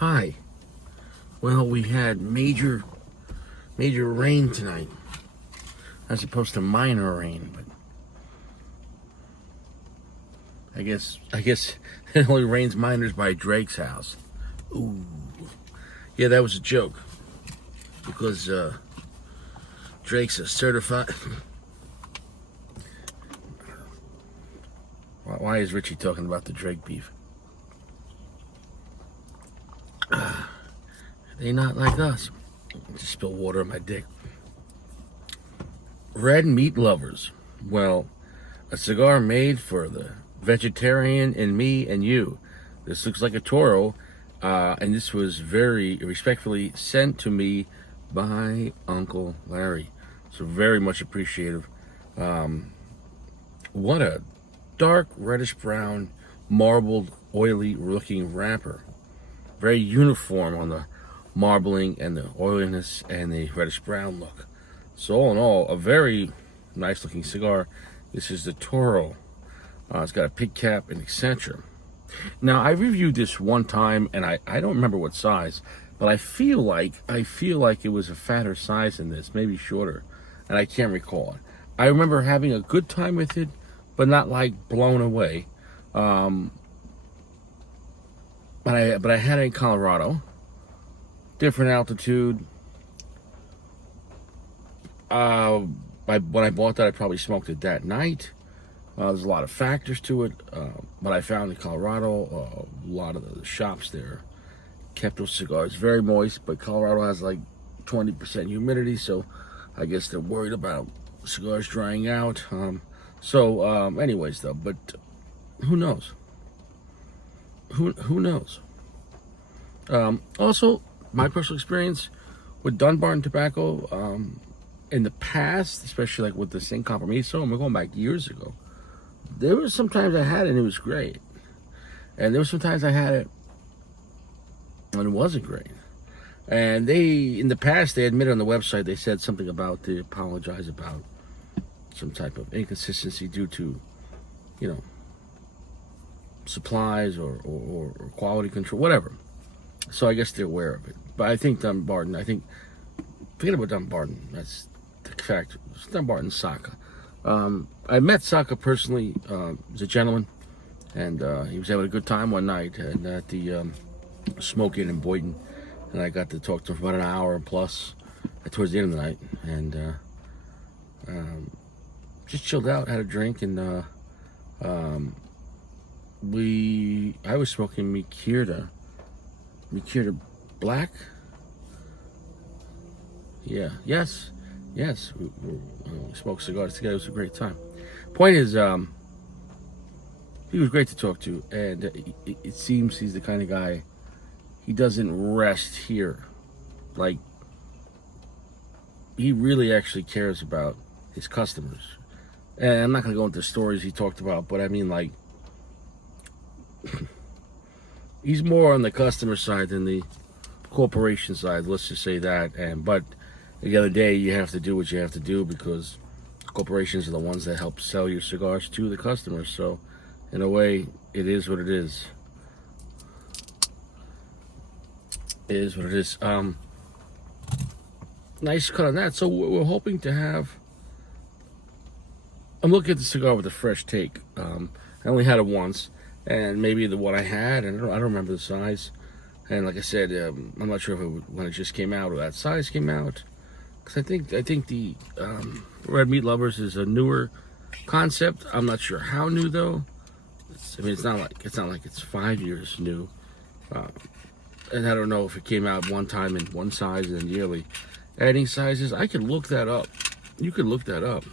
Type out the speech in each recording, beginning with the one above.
Hi. Well, we had major rain tonight, as opposed to minor rain. But I guess it only rains minors by Drake's house. Ooh, yeah, that was a joke because Drake's a certified. Why is Richie talking about the Drake beef? They not like us. Just spill water on my dick. Red meat lovers. Well, a cigar made for the vegetarian in me and you. This looks like a Toro, and this was very respectfully sent to me by Uncle Larry. So very much appreciative. What a dark reddish brown, marbled, oily looking wrapper. Very uniform on the marbling and the oiliness and the reddish brown look. So all in all, a very nice looking cigar. This is the Toro. It's got a pig cap and Accenture. Now I reviewed this one time and I don't remember what size, but I feel like it was a fatter size than this, maybe shorter, and I can't recall it. I remember having a good time with it, but not like blown away. But I had it in Colorado. Different altitude. When I bought that, I probably smoked it that night. There's a lot of factors to it, but I found in Colorado, a lot of the shops there kept those cigars very moist, but Colorado has like 20% humidity, so I guess they're worried about cigars drying out. Anyways, though, but who knows? Who knows? Also, my personal experience with Dunbarton tobacco, in the past, especially like with the St. Compromiso, and we're going back years ago, there was sometimes I had it and it was great. And there was sometimes I had it and it wasn't great. And in the past, they admitted on the website, they said something about, they apologize about some type of inconsistency due to, supplies or quality control, whatever. So I guess they're aware of it. But I think Dunbarton, forget about Dunbarton. That's the fact. It's Dunbarton Saka. I met Saka personally. He's a gentleman, and he was having a good time one night at the Smoke Inn in Boynton, and I got to talk to him for about an hour plus towards the end of the night, and just chilled out, had a drink, and I was smoking Mikirta Black. Yeah, yes. We smoked cigars together. It was a great time. Point is, he was great to talk to, and it seems he's the kind of guy, he doesn't rest here. Like, he really actually cares about his customers. And I'm not going to go into stories he talked about, but I mean, like, he's more on the customer side than the corporation side, let's just say that. But the other day, you have to do what you have to do because corporations are the ones that help sell your cigars to the customers. So in a way, it is what it is. It is what it is. Nice cut on that. So we're hoping to have, I'm looking at the cigar with a fresh take. I only had it once, and maybe the one I had, and I don't remember the size. And like I said, I'm not sure if when it just came out or that size came out. Because I think the Red Meat Lovers is a newer concept. I'm not sure how new though. It's not like it's 5 years new. And I don't know if it came out one time in one size and then yearly adding sizes. I could look that up. You could look that up.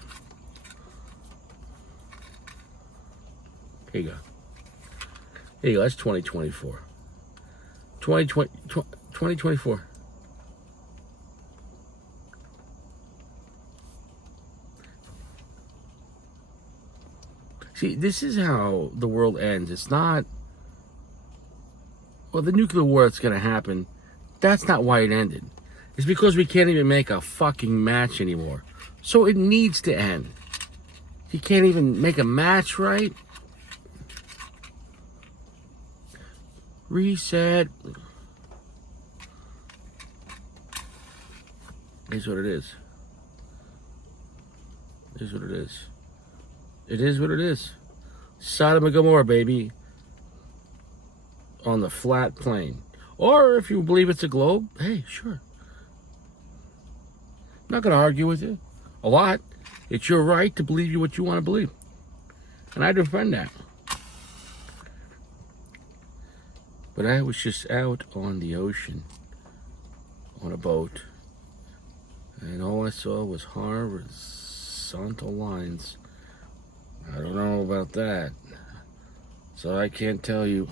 Here you go. That's 2024. 2024. See, this is how the world ends. It's not, well, the nuclear war that's going to happen, that's not why it ended. It's because we can't even make a fucking match anymore. So it needs to end. You can't even make a match, right? Reset. Here's what it is. Here's what it is. It is what it is. Sodom and Gomorrah, baby. On the flat plane. Or if you believe it's a globe, hey, sure. I'm not going to argue with you a lot. It's your right to believe you what you want to believe. And I defend that. But I was just out on the ocean on a boat. And all I saw was horizontal lines. I don't know about that. So I can't tell you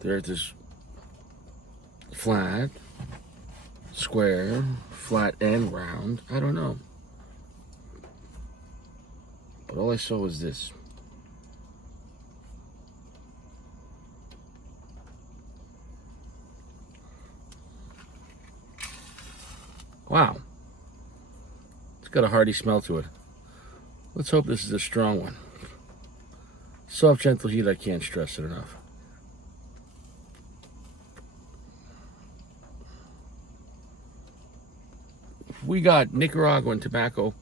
the earth is flat, square, flat and round. I don't know. But all I saw was this. Wow. It's got a hearty smell to it. Let's hope this is a strong one. Soft, gentle heat, I can't stress it enough. We got Nicaraguan tobacco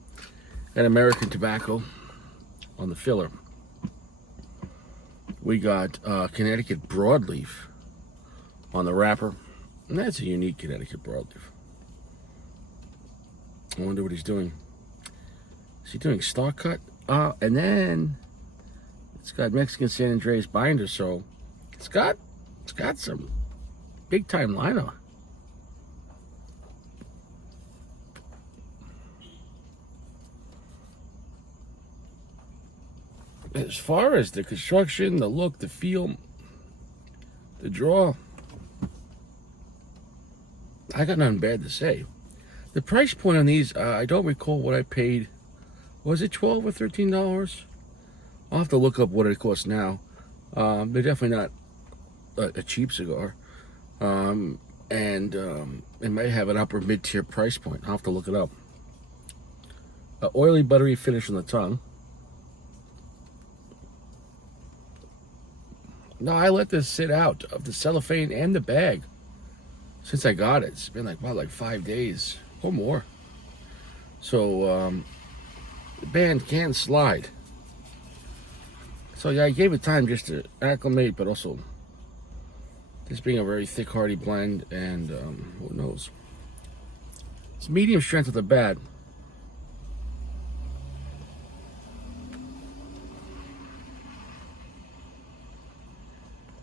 and American tobacco on the filler. We got Connecticut broadleaf on the wrapper. And that's a unique Connecticut broadleaf. I wonder what he's doing. Is he doing stalk cut? And then it's got Mexican San Andreas binder, so it's got some big time lino. As far as the construction, the look, the feel, the draw, I got nothing bad to say. The price point on these, I don't recall what I paid. Was it $12 or $13? I'll have to look up what it costs now. They're definitely not a cheap cigar. It may have an upper mid-tier price point. I'll have to look it up. Oily, buttery finish on the tongue. No, I let this sit out of the cellophane and the bag since I got it. It's been like 5 days or more. So the band can slide. So yeah, I gave it time just to acclimate, but also this being a very thick, hearty blend, and who knows. It's medium strength at the bat.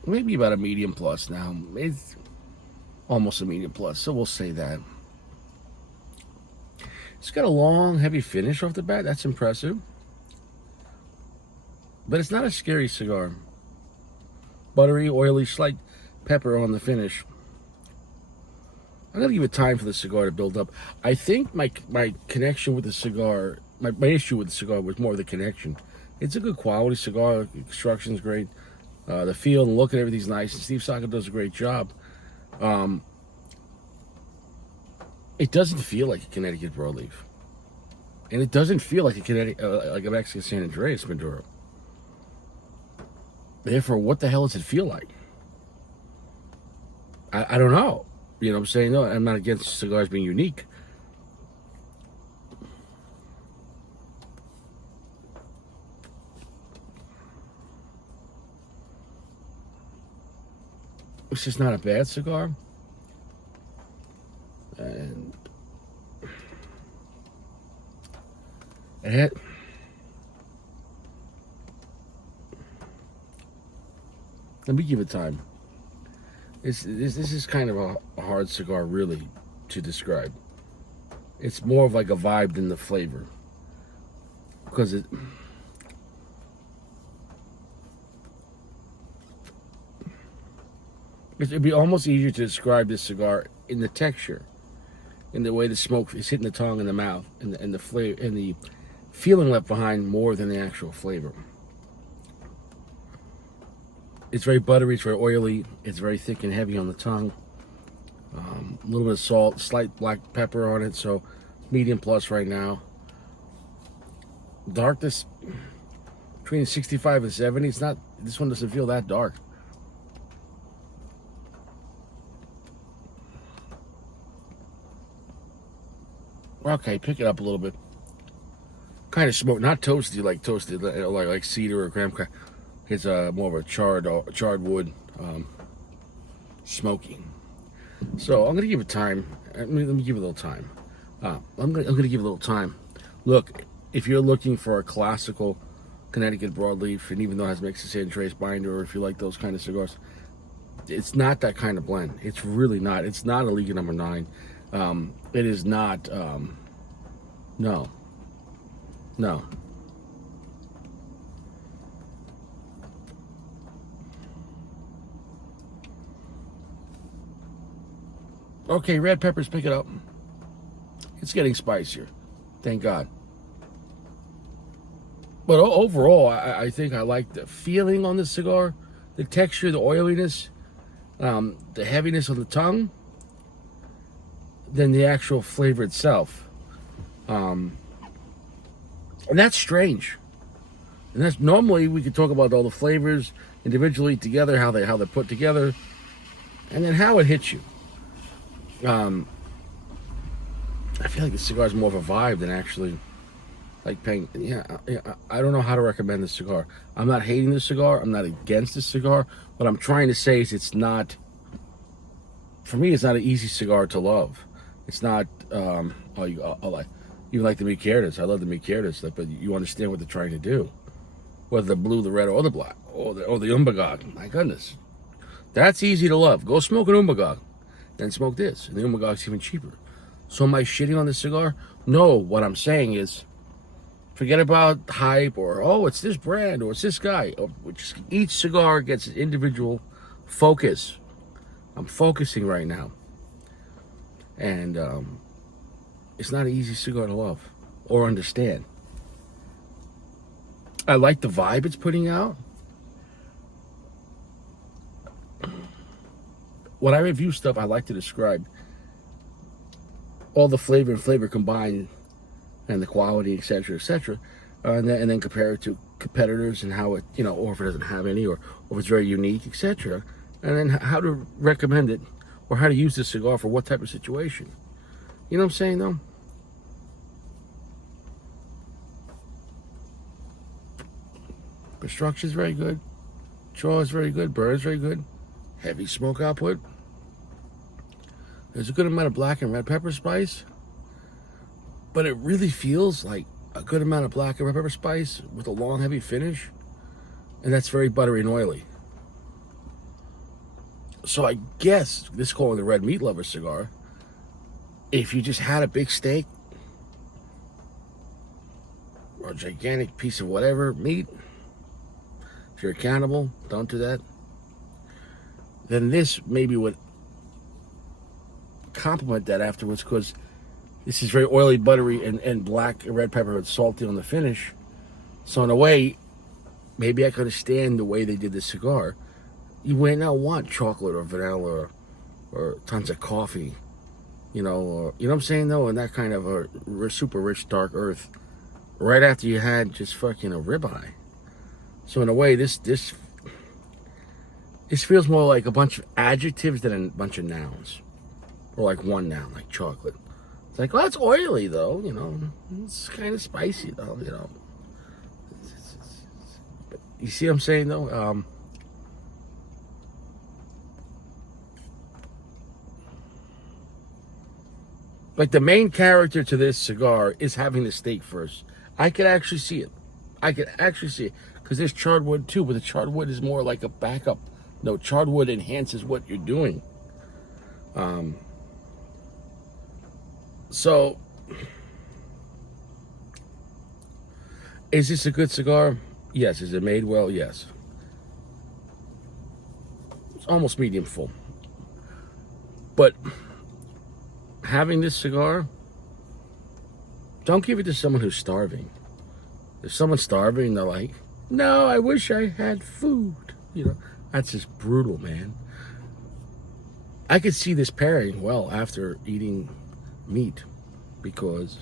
Maybe about a medium plus now. It's almost a medium plus, so we'll say that. It's got a long, heavy finish off the bat. That's impressive. But it's not a scary cigar. Buttery, oily, slight pepper on the finish. I'm going to give it time for the cigar to build up. I think my connection with the cigar, my issue with the cigar was more of the connection. It's a good quality cigar. The construction's great. The feel and look and everything's nice. And Steve Saka does a great job. It doesn't feel like a Connecticut broadleaf. And it doesn't feel like a Mexican San Andreas Maduro. Therefore, what the hell does it feel like? I don't know. You know what I'm saying? No, I'm not against cigars being unique. It's just not a bad cigar. And it had, let me give it time. This is kind of a hard cigar, really, to describe. It's more of like a vibe than the flavor. Because it'd be almost easier to describe this cigar in the texture, in the way the smoke is hitting the tongue and the mouth, and the flavor and the feeling left behind more than the actual flavor. It's very buttery, it's very oily, it's very thick and heavy on the tongue. A little bit of salt, slight black pepper on it, so medium plus right now. Darkness between 65 and 70. It's not. This one doesn't feel that dark. Okay, pick it up a little bit. Kind of smoke, not toasty like toasted, like cedar or graham cracker. It's more of a charred wood, smoky. So I'm gonna give it time. Let me give it a little time. I'm gonna give it a little time. Look, if you're looking for a classical Connecticut broadleaf, and even though it has mixed San Andreas binder, or if you like those kind of cigars, it's not that kind of blend. It's really not. It's not a Liga Number 9. It is not. No. No. Okay, red peppers, pick it up. It's getting spicier. Thank God. But overall, I think I like the feeling on the cigar, the texture, the oiliness, the heaviness on the tongue, than the actual flavor itself. And that's strange. And that's normally we could talk about all the flavors individually together, how they're put together, and then how it hits you. I feel like the cigar is more of a vibe than actually like paying. Yeah, I don't know how to recommend this cigar. I'm not hating this cigar. I'm not against this cigar. What I'm trying to say is it's not. For me, it's not an easy cigar to love. It's not. You like the Miquierdas. I love the Miquierdas, but you understand what they're trying to do. Whether the blue, the red, or the black, or the Umbagog. My goodness, that's easy to love. Go smoke an Umbagog, then smoke this, and the Umbagog's even cheaper. So am I shitting on this cigar? No. What I'm saying is, forget about hype or it's this brand or it's this guy. Each cigar gets an individual focus. I'm focusing right now, and it's not an easy cigar to love or understand. I like the vibe it's putting out. When I review stuff, I like to describe all the flavor and flavor combined, and the quality, etc., etc., and then compare it to competitors and how it, or if it doesn't have any, or if it's very unique, etc., and then how to recommend it, or how to use this cigar for what type of situation. You know what I'm saying, though? The structure is very good. Draw is very good. Burn is very good. Heavy smoke output. There's a good amount of black and red pepper spice, but it really feels like a good amount of black and red pepper spice with a long, heavy finish, and that's very buttery and oily. So I guess this calling the Red Meat Lover cigar, if you just had a big steak or a gigantic piece of whatever meat, if you're a cannibal, don't do that, then this maybe would complement that afterwards, because this is very oily, buttery, and black and red pepper and salty on the finish. So in a way, maybe I could understand the way they did this cigar. You may not want chocolate or vanilla or tons of coffee, or you know what I'm saying, though, and that kind of a super rich dark earth right after you had just fucking a ribeye. So in a way, this feels more like a bunch of adjectives than a bunch of nouns. Or like one noun, like chocolate. It's like, it's oily, though, It's kind of spicy, though, But you see what I'm saying, though? Like, the main character to this cigar is having the steak first. I could actually see it. Because there's charred wood, too, but the charred wood is more like a backup. No, charred wood enhances what you're doing. So, is this a good cigar? Yes. Is it made well? Yes. It's almost medium full. But having this cigar, don't give it to someone who's starving. If someone's starving, they're like, no, I wish I had food. That's just brutal, man. I could see this pairing well after eating meat, because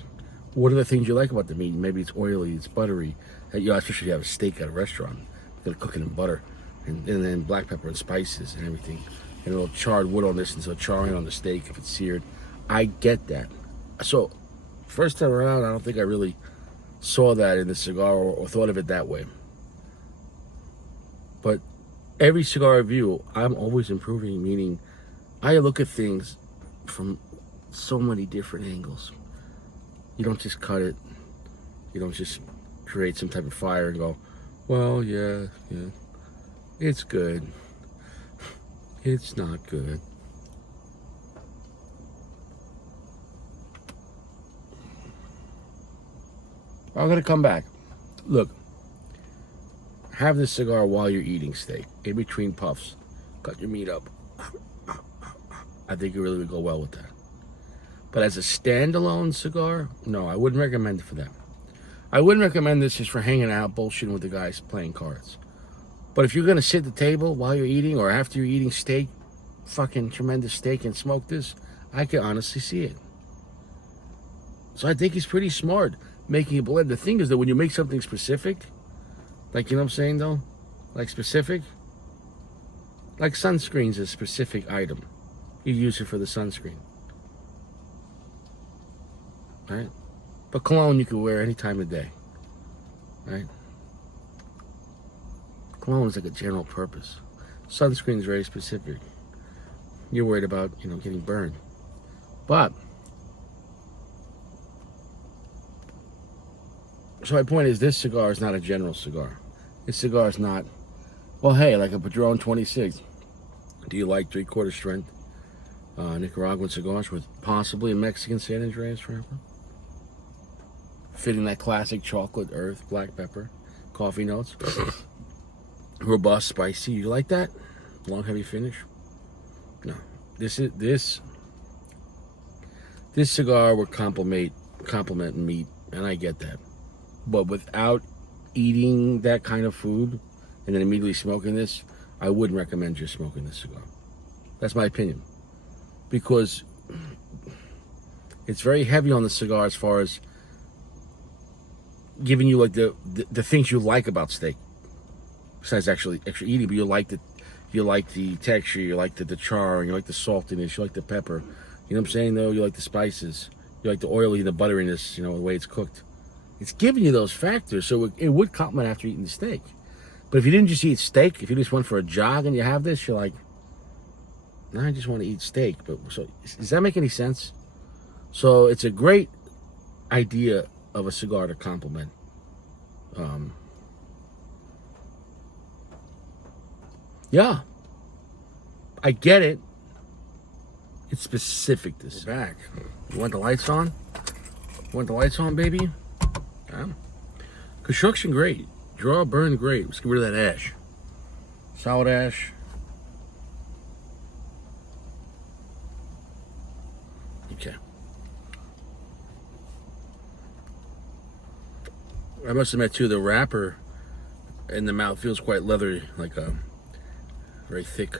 what are the things you like about the meat? Maybe it's oily, it's buttery. Especially if you have a steak at a restaurant, you gotta cook it in butter, and then black pepper and spices and everything, and a little charred wood on this, and so charring on the steak if it's seared. I get that. So First time around, I don't think I really saw that in the cigar or thought of it that way. But every cigar review, I'm always improving, meaning I look at things from so many different angles. You don't just cut it. You don't just create some type of fire and go, well, yeah, it's good. It's not good. I'm gonna come back. Look, have this cigar while you're eating steak, in between puffs. Cut your meat up. I think it really would go well with that. But as a standalone cigar, no, I wouldn't recommend it for that. I wouldn't recommend this just for hanging out, bullshitting with the guys playing cards. But if you're gonna sit at the table while you're eating or after you're eating steak, fucking tremendous steak, and smoke this, I can honestly see it. So I think he's pretty smart making a blend. The thing is that when you make something specific, like, you know what I'm saying though? Like specific? Like sunscreen's a specific item. You use it for the sunscreen. Right? But cologne you can wear any time of day. Right? Cologne is like a general purpose. Sunscreen is very specific. You're worried about, getting burned. But so my point is, this cigar is not a general cigar. This cigar is not, well, hey, like a Padron 26. Do you like 3/4 strength Nicaraguan cigars with possibly a Mexican San Andreas wrapper? Fitting that classic chocolate, earth, black pepper, coffee notes. Robust, spicy. You like that? Long, heavy finish? No. This cigar would complement meat, and I get that. But without eating that kind of food and then immediately smoking this, I wouldn't recommend just smoking this cigar. That's my opinion. Because it's very heavy on the cigar as far as giving you like the things you like about steak. Besides actually eating, but you like the texture, you like the char, you like the saltiness, you like the pepper. You know what I'm saying though? You like the spices, you like the oily, the butteriness, the way it's cooked. It's giving you those factors, so it would complement after eating the steak. But if you didn't just eat steak, if you just went for a jog and you have this, you're like, nah, I just want to eat steak. But so does that make any sense? So it's a great idea of a cigar to complement. Yeah, I get it. It's specific. This is back. You want the lights on? You want the lights on, baby? Yeah. Construction great. Draw, burn great. Let's get rid of that ash. Solid ash. Okay. I must admit too, the wrapper in the mouth feels quite leathery, like a very thick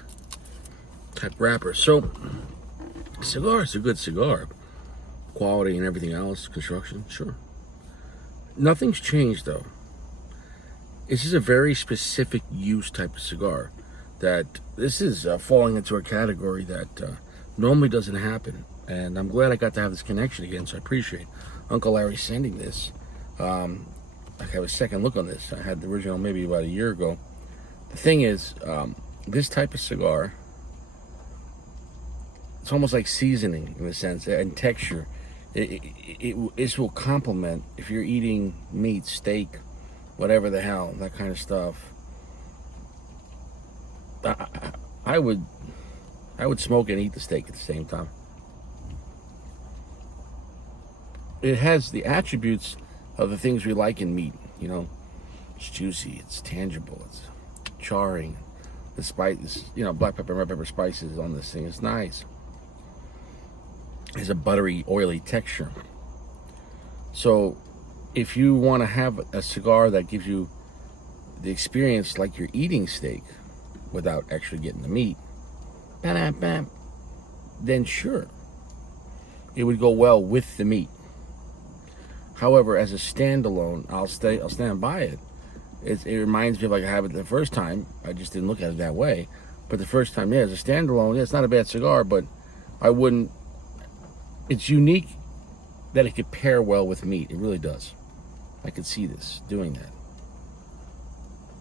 type wrapper. So, cigar is a good cigar. Quality and everything else, construction, sure. Nothing's changed though. This is a very specific use type of cigar. That this is falling into a category that normally doesn't happen. And I'm glad I got to have this connection again, so I appreciate Uncle Larry sending this. I have a second look on this. I had the original maybe about a year ago. The thing is, this type of cigar, it's almost like seasoning in a sense, and texture. This will complement if you're eating meat, steak, whatever the hell, that kind of stuff. I would smoke and eat the steak at the same time. It has the attributes of the things we like in meat. It's juicy, it's tangible, it's charring. The spice, black pepper, red pepper spices on this thing is nice. It's a buttery, oily texture. So, if you want to have a cigar that gives you the experience like you're eating steak without actually getting the meat, then sure, it would go well with the meat. However, as a standalone, I'll stand by it. It reminds me of like I have it the first time. I just didn't look at it that way. But the first time, as a standalone, it's not a bad cigar, but I wouldn't. It's unique that it could pair well with meat. It really does. I could see this doing that.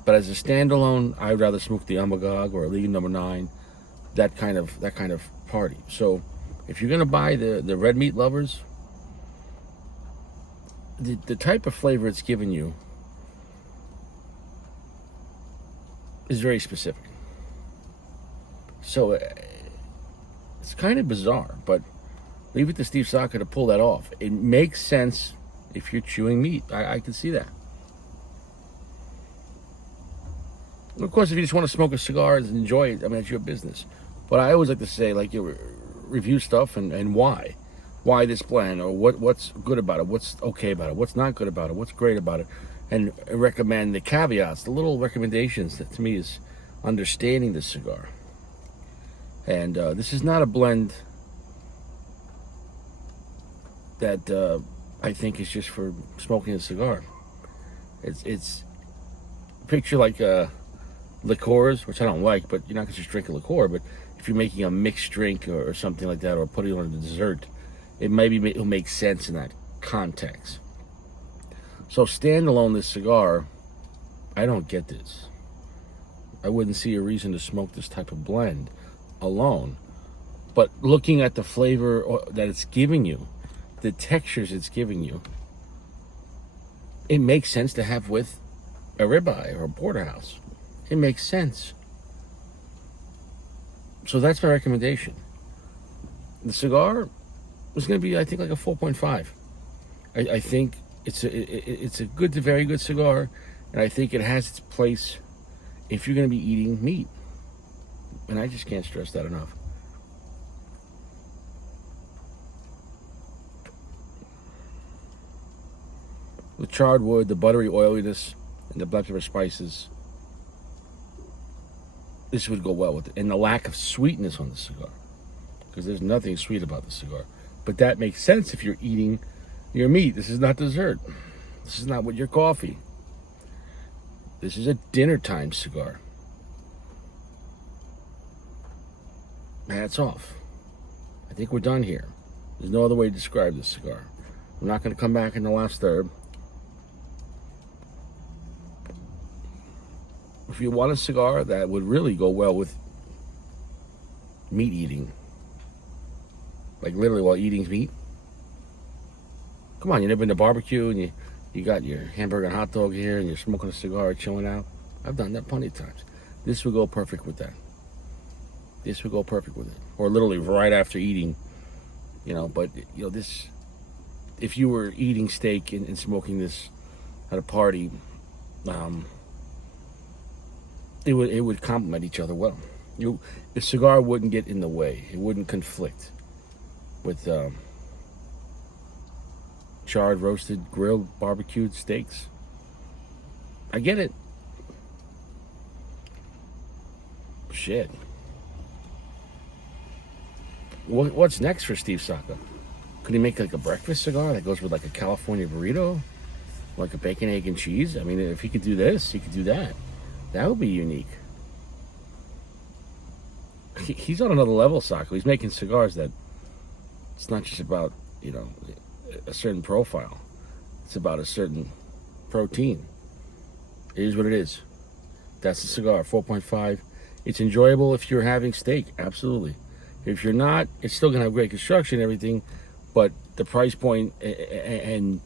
But as a standalone, I'd rather smoke the Umbagog or League Number 9, that kind of party. So if you're gonna buy the red meat lovers, the type of flavor it's giving you is very specific. So it's kind of bizarre, but leave it to Steve Saka to pull that off. It makes sense if you're chewing meat. I can see that. And of course, if you just want to smoke a cigar and enjoy it, I mean, it's your business. But I always like to say, like, you review stuff and why. Why this blend, or what's good about it, what's okay about it, what's not good about it, what's great about it, and recommend the caveats, the little recommendations that to me is understanding the cigar. And this is not a blend that I think is just for smoking a cigar. It's picture like liqueurs, which I don't like, but you're not gonna just drink a liqueur. But if you're making a mixed drink or something like that, or putting it on a dessert, it'll make sense in that context. So standalone, this cigar, I don't get this. I wouldn't see a reason to smoke this type of blend alone. But looking at the flavor that it's giving you, the textures it's giving you, it makes sense to have with a ribeye or a porterhouse. It makes sense. So that's my recommendation. The cigar is going to be, I think, like a 4.5. I think it's a good to very good cigar, and I think it has its place if you're going to be eating meat. And I just can't stress that enough. The charred wood, the buttery oiliness, and the black pepper spices, this would go well with it. And the lack of sweetness on the cigar, because there's nothing sweet about the cigar. But that makes sense if you're eating your meat. This is not dessert. This is not with your coffee. This is a dinner time cigar. Hats off. I think we're done here. There's no other way to describe this cigar. I'm not going to come back in the last third. If you want a cigar that would really go well with meat eating, like literally while eating meat, come on, you never been to barbecue and you got your hamburger and hot dog here and you're smoking a cigar, chilling out? I've done that plenty of times. This would go perfect with that. This would go perfect with it. Or literally right after eating, but this, if you were eating steak and smoking this at a party, it would complement each other well. The cigar wouldn't get in the way. It wouldn't conflict with charred, roasted, grilled, barbecued steaks. I get it. Shit. What's next for Steve Saka? Could he make like a breakfast cigar that goes with like a California burrito? Like a bacon, egg, and cheese? I mean, if he could do this, he could do that. That would be unique. He's on another level, Saka. He's making cigars that it's not just about, a certain profile. It's about a certain protein. It is what it is. That's the cigar, 4.5. It's enjoyable if you're having steak, absolutely. If you're not, it's still gonna have great construction and everything, but the price point and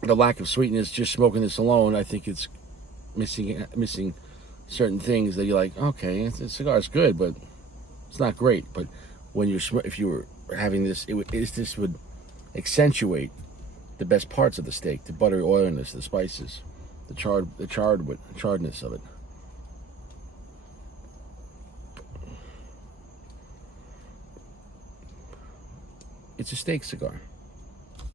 the lack of sweetness, just smoking this alone, I think it's missing certain things that you're like, okay, the cigar is good, but it's not great. But when if you were having this, this would accentuate the best parts of the steak: the buttery oiliness, the spices, the charredness of it. It's a steak cigar.